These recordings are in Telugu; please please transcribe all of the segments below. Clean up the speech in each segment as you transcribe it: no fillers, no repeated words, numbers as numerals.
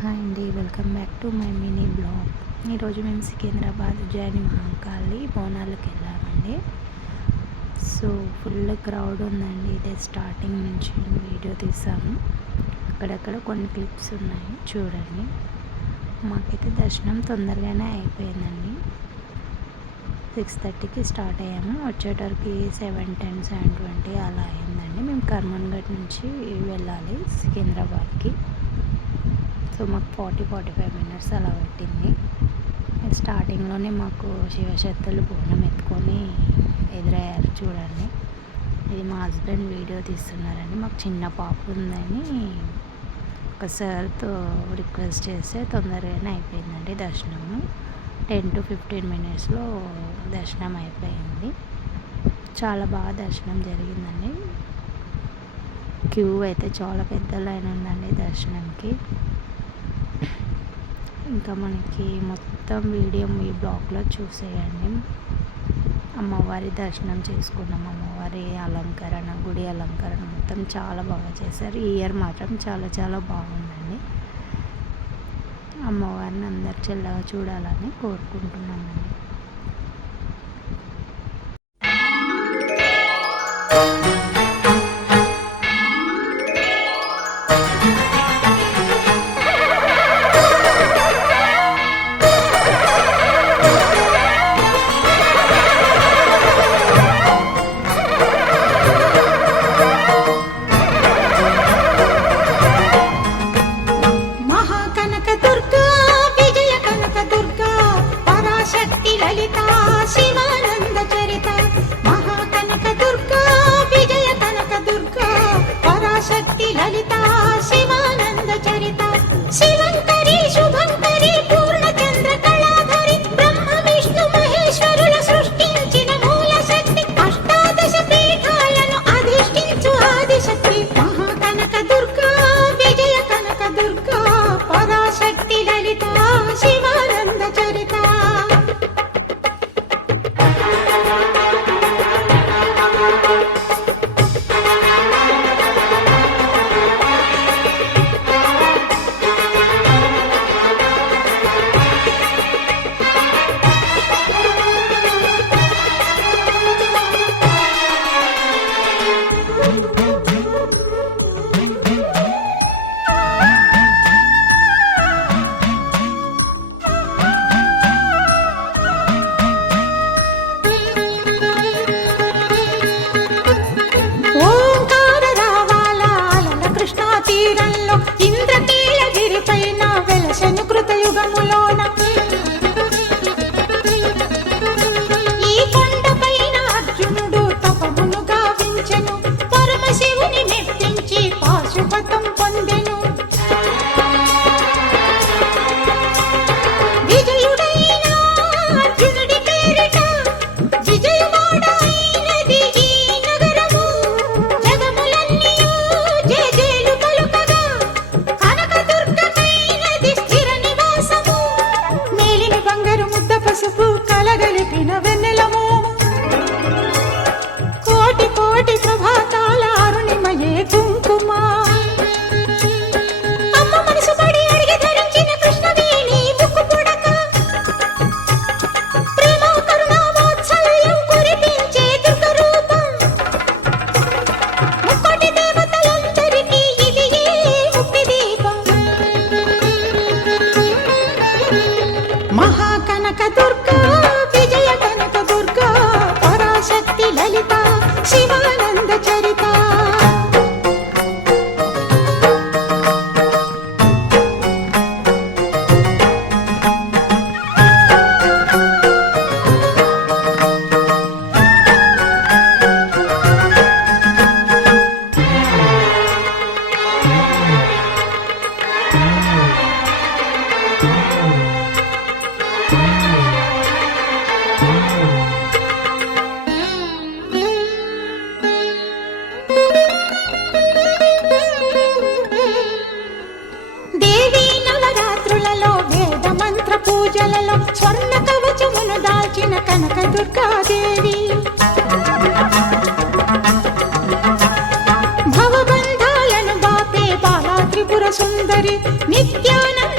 హాయ్ అండి, welcome back to my mini blog. ఈరోజు మేము సికింద్రాబాద్ ఉజ్జయిని మహంకాళి బోనాలకు వెళ్ళామండి. సో ఫుల్ క్రౌడ్ ఉందండి. ఇదే స్టార్టింగ్ నుంచి వీడియో తీసాము. అక్కడక్కడ కొన్ని క్లిప్స్ ఉన్నాయి, చూడండి. మాకైతే దర్శనం తొందరగానే అయిపోయిందండి. 6:30కి స్టార్ట్ అయ్యాము. వచ్చేటరికి 7:10, 7:20 అలా అయిందండి. మేము కర్మన్ఘట్ నుంచి వెళ్ళాలి సికింద్రాబాద్కి. సో మాకు 40-45 మినిట్స్ అలా పెట్టింది. స్టార్టింగ్లోనే మాకు శివశక్తులు బోనం ఎత్తుకొని ఎదురయ్యారు, చూడండి. ఇది మా హస్బెండ్ వీడియో తీస్తున్నారండి. మాకు చిన్న పాప ఉందని ఒక సార్తో రిక్వెస్ట్ చేస్తే తొందరగానే అయిపోయిందండి దర్శనము. 10-15 మినిట్స్లో దర్శనం అయిపోయింది. చాలా బాగా దర్శనం జరిగిందండి. క్యూ అయితే చాలా పెద్ద లైన్ ఉందండి దర్శనంకి. ఇంకా మనకి మొత్తం వీడియో మీ బ్లాగ్లో చూసేయండి. అమ్మవారి దర్శనం చేసుకున్నాం. అమ్మవారి అలంకరణ, గుడి అలంకరణ మొత్తం చాలా బాగా చేశారు. ఈ ఇయర్ మాత్రం చాలా చాలా బాగుందండి. అమ్మవారిని అందరు చల్లగా చూడాలని కోరుకుంటున్నామండి. పూజలలో స్వర్ణ కవచమును దాల్చిన కనక దుర్గాదేవి భవబంధాలను బాపే బాలా త్రిపుర సుందరి నిత్యానంద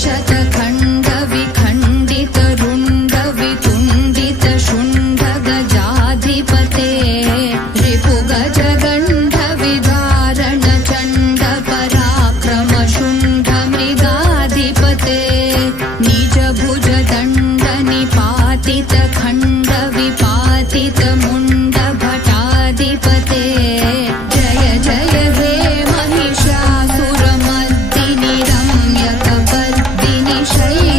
शतखण्ड विखण्डित रुण्ड वितुण्डित शुण्ड गजाधिपते रिपुगज गण्ड विदारण चण्ड पराक्रम शुण्ड मृगाधिपते निज भुज दण्ड निपातित खण्ड विपातित मुण्ड भटाधिपते जय जय हे महिषासुरमर्दिनि रम्यकपर्दिनि शैल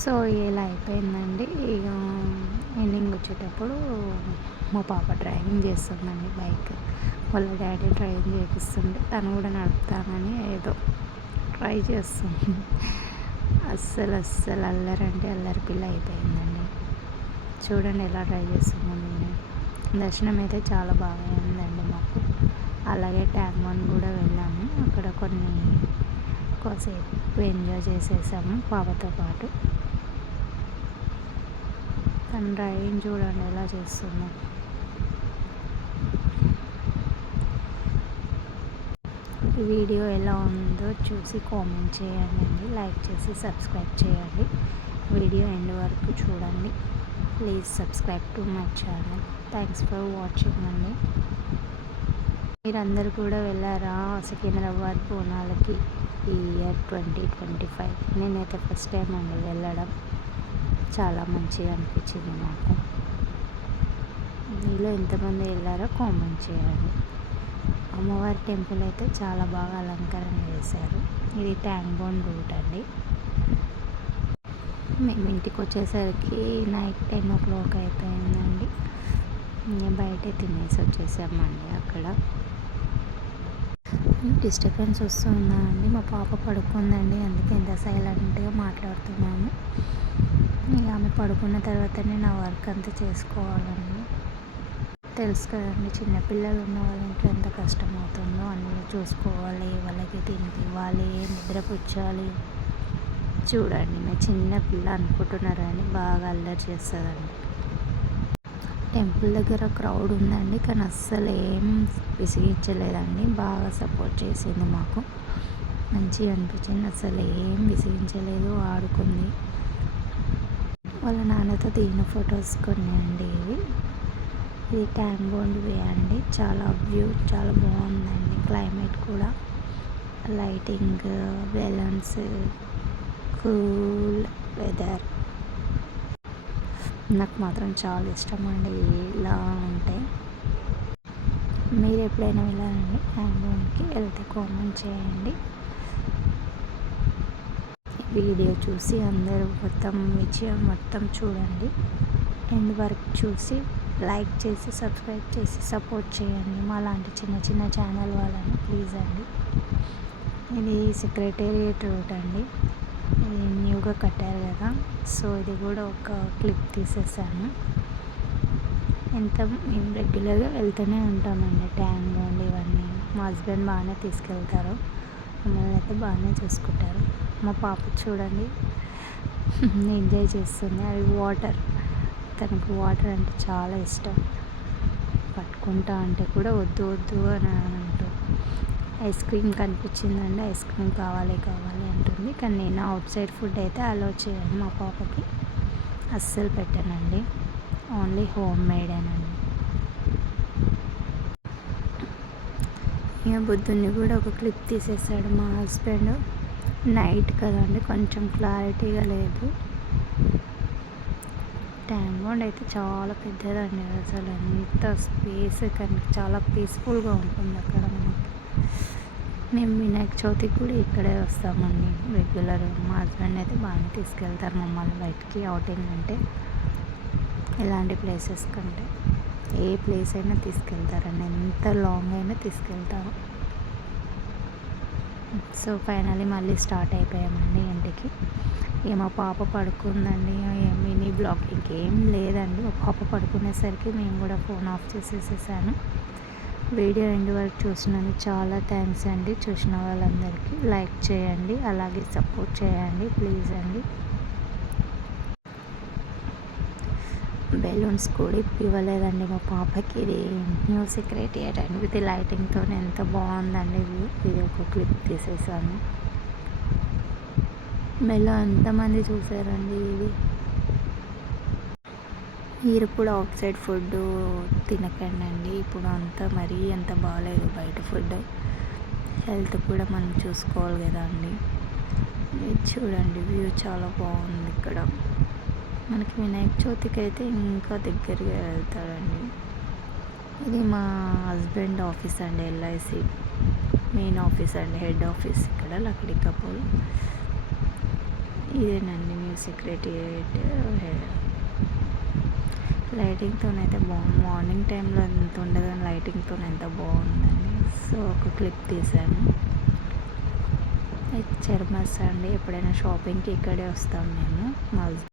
సో ఇలా అయిపోయిందండి. ఇక ఎండింగ్ వచ్చేటప్పుడు మా పాప డ్రైవింగ్ చేస్తుందండి బైక్. వాళ్ళ డాడీ డ్రైవింగ్ చేపిస్తుంటే తను కూడా నడుపుతానని ఏదో ట్రై చేస్తుంది. అస్సలు అల్లరంటే అల్లరి పిల్ల అయిపోయిందండి. చూడండి ఎలా ట్రై చేస్తుందో నేను. దర్శనం అయితే చాలా బాగా అయిందండి మాకు. అలాగే ట్యాంక్ బండ్ కూడా వెళ్ళాము. అక్కడ కాసేపు ఎంజాయ్ చేసేసాము పాపతో పాటు. తను డ్రైవింగ్ చూడండి ఎలా చేస్తుందో. ఈ వీడియో ఎలా ఉందో చూసి కామెంట్ చేయండి, లైక్ చేసి సబ్స్క్రైబ్ చేయండి. వీడియో ఎండ్ వరకు చూడండి. Please subscribe to my channel. Thanks for watching అండి. మీరందరూ కూడా వెళ్ళారా సికింద్రాబాద్ బోనాలకి ఈ ఇయర్ 2025? నేనైతే ఫస్ట్ టైం అండి వెళ్ళడం. చాలా మంచిగా అనిపించింది నాకు. మీలో ఎంతమంది వెళ్ళారో కామెంట్ చేయండి. అమ్మవారి టెంపుల్ అయితే చాలా బాగా అలంకరణ చేశారు. ఇది ట్యాంక్ బండ్ రూట్ అండి. మేము ఇంటికి వచ్చేసరికి నైట్ 10 o'clock అయిపోయిందండి. బయటే తినేసి వచ్చేసామండి. అక్కడ డిస్టర్బెన్స్ వస్తుందా అండి? మా పాప పడుకుందండి, అందుకే ఎంత సైలెంట్గా మాట్లాడుతున్నాను. ఆమె పడుకున్న తర్వాతనే నా వర్క్ అంతా చేసుకోవాలండి. తెలుసు కదండి, చిన్నపిల్లలు ఉన్న వాళ్ళ ఇంట్లో ఎంత కష్టం అవుతుందో. అన్నీ చూసుకోవాలి, వాళ్ళకి తినిపివ్వాలి, నిద్రపుచ్చాలి. చూడండి నా చిన్న పిల్ల అనుకుంటున్నారు కానీ బాగా అల్లరి చేస్తుందండి. టెంపుల్ దగ్గర క్రౌడ్ ఉందండి, కానీ అస్సలు ఏం విసిగించలేదండి. బాగా సపోర్ట్ చేసింది మాకు. మంచిగా అనిపించింది. అసలు ఏం విసిగించలేదు, ఆడుకుంది. వాళ్ళ నాన్నతో దిగిన ఫొటోస్ కొన్ని అండి ఇవి. ఇది ట్యాంక్ బండ్ వే అండి. చాలా వ్యూ చాలా బాగుందండి. క్లైమేట్ కూడా, లైటింగ్, బెలూన్స్, కూల్ వెదర్. నాకు మాత్రం చాలా ఇష్టం అండి ఇలా ఉంటే. మీరు ఎప్పుడైనా వెళ్ళారండి ట్యాంక్ బండ్కి? వెళ్తే కామెంట్ చేయండి. వీడియో చూసి అందరూ మొత్తం చూడండి. ఎండ్ వరకు చూసి లైక్ చేసి సబ్స్క్రైబ్ చేసి సపోర్ట్ చేయండి మా లాంటి చిన్న ఛానల్ వాళ్ళని ప్లీజ్ అండి. ఇది సెక్రటేరియట్ రోడ్ అండి. ఇది న్యూగా కట్టారు కదా, సో ఇది కూడా ఒక క్లిప్ తీసేసాను. మేము రెగ్యులర్గా వెళ్తూనే ఉంటామండి ట్యాంక్ బండ్ ఇవన్నీ. మా హస్బెండ్ బాగానే తీసుకెళ్తారు, మమ్మల్ని అయితే బాగానే చూసుకుంటారు. మా పాప చూడండి ఎంజాయ్ చేస్తుంది. అవి వాటర్, తనకు వాటర్ అంటే చాలా ఇష్టం. పట్టుకుంటా అంటే కూడా వద్దు అని అంటూ ఐస్ క్రీమ్ కనిపించిందండి, ఐస్ క్రీమ్ కావాలి అంటుంది. కానీ నేను అవుట్ సైడ్ ఫుడ్ అయితే అలో చేయను, మా పాపకి అస్సలు పెట్టానండి. ఓన్లీ హోమ్ మేడేనండి. ఇక బుద్ధుని కూడా ఒక క్లిప్ తీసేసాడు మా హస్బెండ్. నైట్ కదండి, కొంచెం క్లారిటీగా లేదు. ట్యాంక్ బండ్ అయితే చాలా పెద్దదండి. అసలు ఎంత స్పేస్, కానీ చాలా పీస్ఫుల్గా ఉంటుంది అక్కడ మనకి. మేము వినాయక చవితికి కూడా ఇక్కడే వస్తామండి రెగ్యులర్. మా హస్బెండ్ అయితే బాగానే తీసుకెళ్తారు మమ్మల్ని బయటికి అవుటింగ్ అంటే. ఎలాంటి ప్లేసెస్ కంటే ఏ ప్లేస్ అయినా తీసుకెళ్తారండి, ఎంత లాంగ్ అయినా తీసుకెళ్తారు. సో ఫైనల్లీ మళ్ళీ స్టార్ట్ అయిపోయామండి ఇంటికి. ఇక మా పాప పడుకుందండి. మినీ బ్లాగ్ ఇంకేం లేదండి. మా పాప పడుకునేసరికి మేము కూడా ఫోన్ ఆఫ్ చేసేసాను. వీడియో ఎండ్ వరకు చూసినందుకు చాలా థ్యాంక్స్ అండి. చూసిన వాళ్ళందరికీ లైక్ చేయండి, అలాగే సపోర్ట్ చేయండి ప్లీజ్ అండి. బెలూన్స్ కూడా ఇవ్వలేదండి మా పాపకి. ఇది న్యూ సెక్రటేరియట్ అండి, విత్ లైటింగ్తో ఎంత బాగుందండి ఇది ఒక క్లిప్ తీసేసాను. మీలో ఎంతమంది చూసారండి ఇది? మీరు కూడా అవుట్ సైడ్ ఫుడ్ తినకండి అండి. ఇప్పుడు మరీ అంత బాగాలేదు బయట ఫుడ్. హెల్త్ కూడా మనం చూసుకోవాలి కదా అండి. ఇది చూడండి, వ్యూ చాలా బాగుంది ఇక్కడ. మనకి వినాయక చవితికి అయితే ఇంకా దగ్గరగా వెళ్తాడండి. ఇది మా హస్బెండ్ ఆఫీస్ అండి, LIC మెయిన్ ఆఫీస్ అండి, హెడ్ ఆఫీస్ ఇక్కడ లక్డీ కపూర్. ఇదేనండి న్యూ సెక్రటేరియట్. లైటింగ్తోనైతే బాగుంది. మార్నింగ్ టైంలో ఎంత ఉండదు కానీ లైటింగ్తో ఎంత బాగుందండి. సో ఒక క్లిప్ తీశాను. చర్మస్ అండి, ఎప్పుడైనా షాపింగ్కి ఇక్కడే వస్తాం మేము.